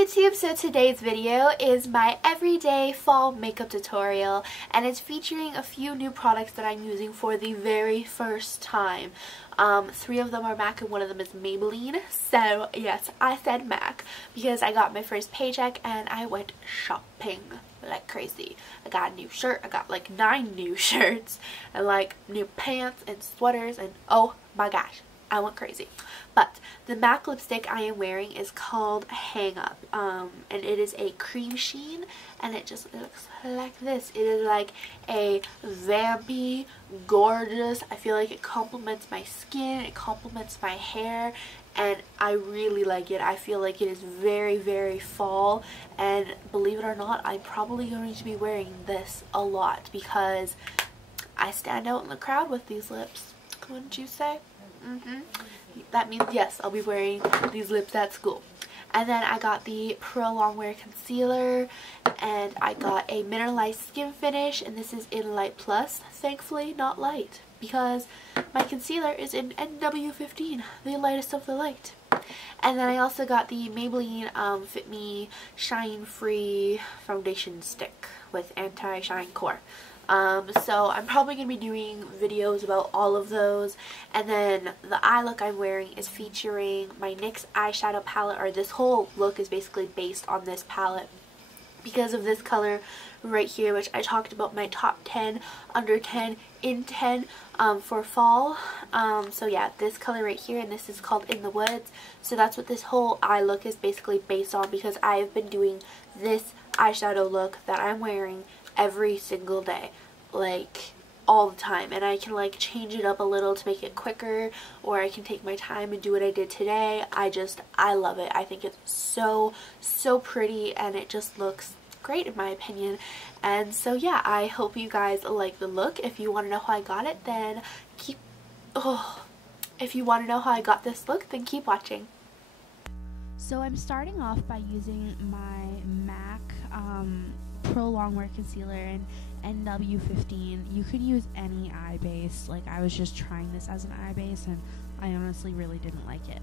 YouTube, so today's video is my everyday fall makeup tutorial and it's featuring a few new products that I'm using for the very first time. 3 of them are MAC and 1 of them is Maybelline. So yes, I said MAC because I got my first paycheck and I went shopping like crazy. I got a new shirt, I got like 9 new shirts and like new pants and sweaters and oh my gosh, I went crazy. But the MAC lipstick I am wearing is called Hang Up, and it is a cream sheen, and it just looks like this. It is like a vampy, gorgeous. I feel like it complements my skin, it complements my hair, and I really like it. I feel like it is very, very fall, and believe it or not, I'm probably going to be wearing this a lot because I stand out in the crowd with these lips. Wouldn't you say? That means yes, I'll be wearing these lips at school. And then I got the Pro Longwear Concealer, and I got a mineralized skin finish, and this is in Light Plus, thankfully not light, because my concealer is in NW15, the lightest of the light. And then I also got the Maybelline Fit Me Shine Free Foundation Stick with Anti-Shine Core. So I'm probably going to be doing videos about all of those. And then the eye look I'm wearing is featuring my NYX eyeshadow palette, or this whole look is basically based on this palette because of this color right here, which I talked about my top 10, under 10, in 10 for fall. So yeah, this color right here, and this is called In the Woods. So that's what this whole eye look is basically based on, because I've been doing this eyeshadow look that I'm wearing every single day, like all the time, and I can like change it up a little to make it quicker, or I can take my time and do what I did today. I love it. I think it's so pretty, and it just looks great in my opinion. And so yeah, I hope you guys like the look. If you want to know how I got it, then if you want to know how I got this look, then keep watching. So I'm starting off by using my MAC Pro Longwear Concealer in NW15. You could use any eye base. Like, I was just trying this as an eye base and I honestly really didn't like it.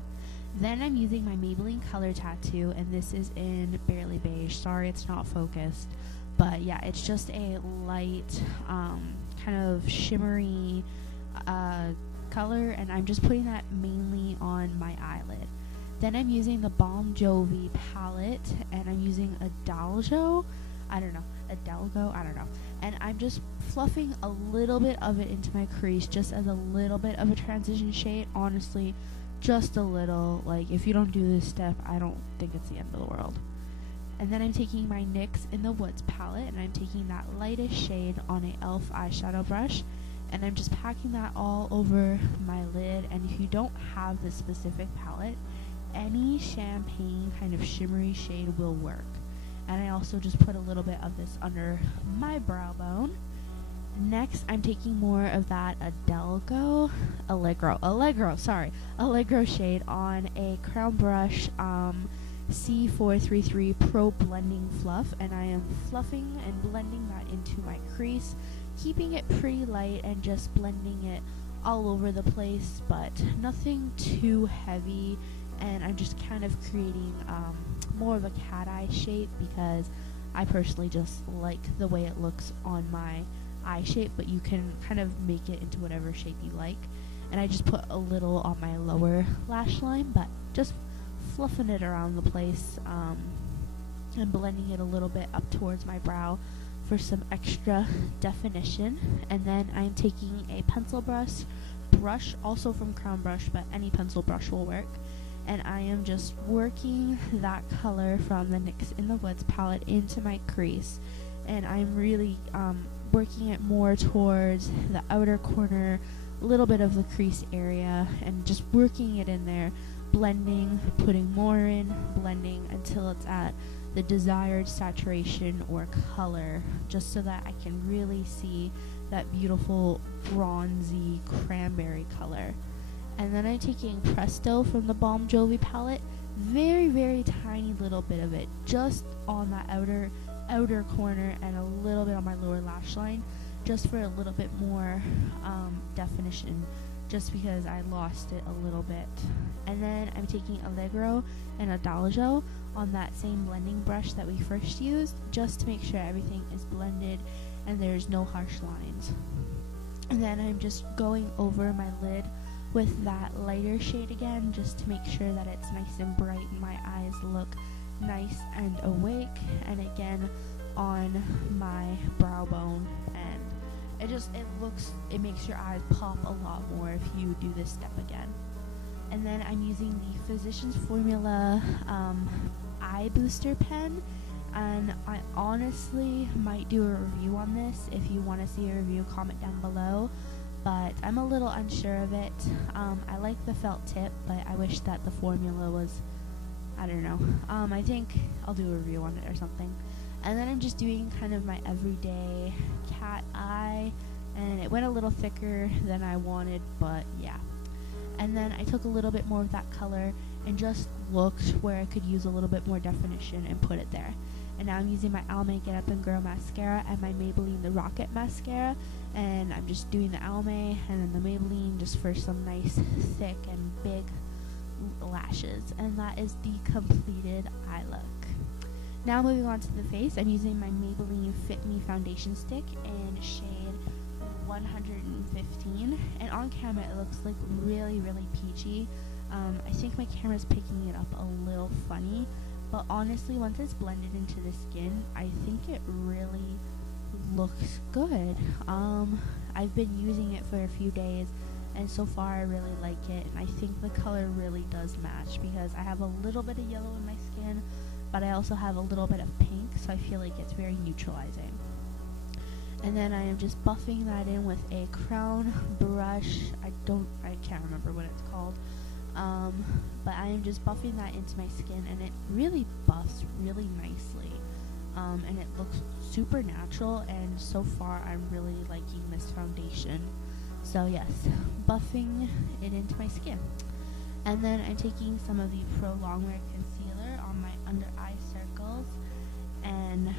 Then I'm using my Maybelline Color Tattoo, and this is in Barely Beige. Sorry it's not focused, but yeah, it's just a light kind of shimmery color, and I'm just putting that mainly on my eyelid. Then I'm using the Balm Jovi palette, and I'm using Adalgo, I don't know, and I'm just fluffing a little bit of it into my crease, just as a little bit of a transition shade. Honestly, just a little. Like, if you don't do this step, I don't think it's the end of the world. And then I'm taking my NYX In the Woods palette, and I'm taking that lightest shade on a e.l.f. eyeshadow brush, and I'm just packing that all over my lid. And if you don't have this specific palette, any champagne kind of shimmery shade will work. And I also just put a little bit of this under my brow bone. Next, I'm taking more of that Allegro shade on a crown brush C433 Pro Blending Fluff, and I am fluffing and blending that into my crease, keeping it pretty light and just blending it all over the place, but nothing too heavy. And I'm just kind of creating more of a cat eye shape, because I personally just like the way it looks on my eye shape, but you can kind of make it into whatever shape you like. And I just put a little on my lower lash line, but just fluffing it around the place and blending it a little bit up towards my brow for some extra definition. And then I'm taking a pencil brush, also from Crown Brush, but any pencil brush will work. And I am just working that color from the NYX In the Woods palette into my crease. And I'm really working it more towards the outer corner, a little bit of the crease area, and just working it in there, blending, putting more in, blending until it's at the desired saturation or color, just so that I can really see that beautiful bronzy cranberry color. And then I'm taking Presto from the Balm Jovi palette, very tiny little bit of it, just on that outer corner and a little bit on my lower lash line, just for a little bit more definition, just because I lost it a little bit. And then I'm taking Allegro and Adalgo on that same blending brush that we first used, just to make sure everything is blended and there's no harsh lines. And then I'm just going over my lid with that lighter shade again, just to make sure that it's nice and bright and my eyes look nice and awake. And again on my brow bone, and it makes your eyes pop a lot more if you do this step again. And then I'm using the Physicians Formula eye booster pen, and I honestly might do a review on this. If you want to see a review, comment down below, but I'm a little unsure of it. I like the felt tip, but I wish that the formula was, I don't know. I think I'll do a review on it or something. And then I'm just doing kind of my everyday cat eye, and it went a little thicker than I wanted, but yeah. And then I took a little bit more of that color and just looked where I could use a little bit more definition and put it there. And now I'm using my Almay Get Up and Grow mascara and my Maybelline The Rocket mascara, and I'm just doing the Almay and then the Maybelline just for some nice thick and big lashes. And that is the completed eye look. Now moving on to the face, I'm using my Maybelline Fit Me foundation stick in shade 115, and on camera it looks like really peachy. I think my camera's picking it up a little funny, but honestly once it's blended into the skin, I think it really looks good. I've been using it for a few days, and so far I really like it, and I think the color really does match because I have a little bit of yellow in my skin, but I also have a little bit of pink, so I feel like it's very neutralizing. And then I am just buffing that in with a crown brush. I can't remember what it's called. But I am just buffing that into my skin, and it really buffs really nicely. And it looks super natural, and so far I'm really liking this foundation. So yes, buffing it into my skin. And then I'm taking some of the Pro Longwear concealer on my under eye circles, and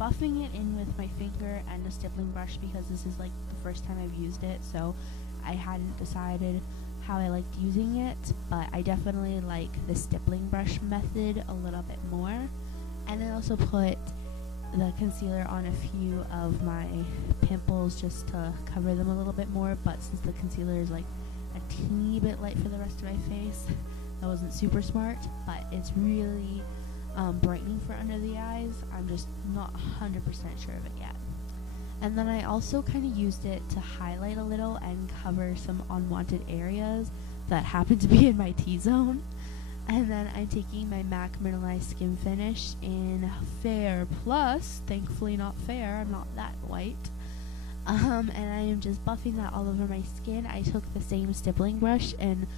buffing it in with my finger and a stippling brush because this is like the first time I've used it, so I hadn't decided how I liked using it, but I definitely like the stippling brush method a little bit more. And I also put the concealer on a few of my pimples just to cover them a little bit more, but since the concealer is like a teeny bit light for the rest of my face, that wasn't super smart, but it's really brightening for under the eyes. I'm just not 100% sure of it yet. And then I also kind of used it to highlight a little and cover some unwanted areas that happen to be in my T-zone. And then I'm taking my MAC Mineralized Skin Finish in Fair Plus, thankfully not fair, I'm not that white. And I am just buffing that all over my skin. I took the same stippling brush and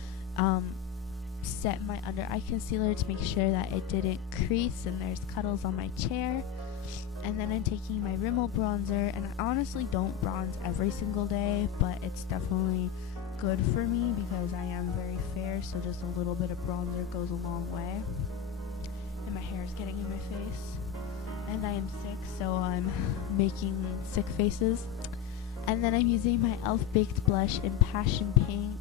set my under eye concealer to make sure that it didn't crease and there's cuddles on my chair. And then I'm taking my Rimmel bronzer, and I honestly don't bronze every single day, but it's definitely good for me because I am very fair, so just a little bit of bronzer goes a long way. And my hair is getting in my face, and I am sick, so I'm making sick faces. And then I'm using my e.l.f. Baked Blush in Passion Pink.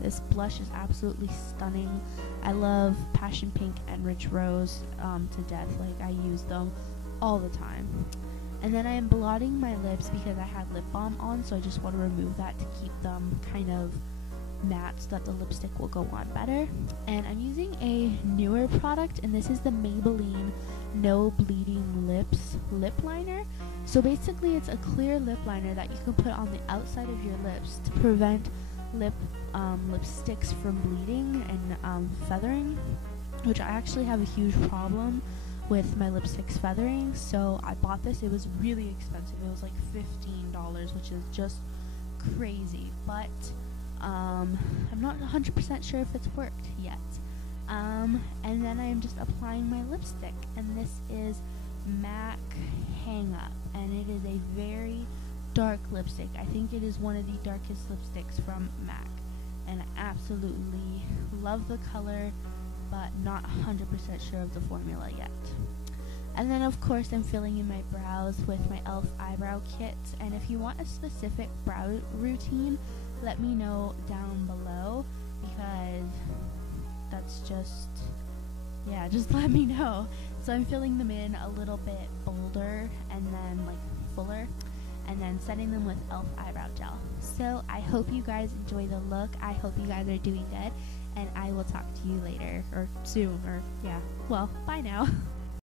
This blush is absolutely stunning. I love Passion Pink and Rich Rose to death. Like, I use them all the time. And then I am blotting my lips because I had lip balm on, so I just want to remove that to keep them kind of matte so that the lipstick will go on better. And I'm using a newer product, and this is the Maybelline No Bleeding Lips lip liner. So basically it's a clear lip liner that you can put on the outside of your lips to prevent lipsticks from bleeding and feathering, which I actually have a huge problem with my lipsticks feathering. So I bought this. It was really expensive. It was like $15, which is just crazy, but I'm not 100% sure if it's worked yet. And then I am just applying my lipstick, and this is MAC Hang Up, and it is a very dark lipstick. I think it is one of the darkest lipsticks from MAC, and I absolutely love the color, but not 100% sure of the formula yet. And then of course I'm filling in my brows with my e.l.f. eyebrow kit, and if you want a specific brow routine, let me know down below, because that's just yeah, just let me know. So I'm filling them in a little bit bolder and then like fuller, and then setting them with e.l.f. eyebrow gel. So I hope you guys enjoy the look. I hope you guys are doing good, and I will talk to you later or soon, or yeah, well, bye now.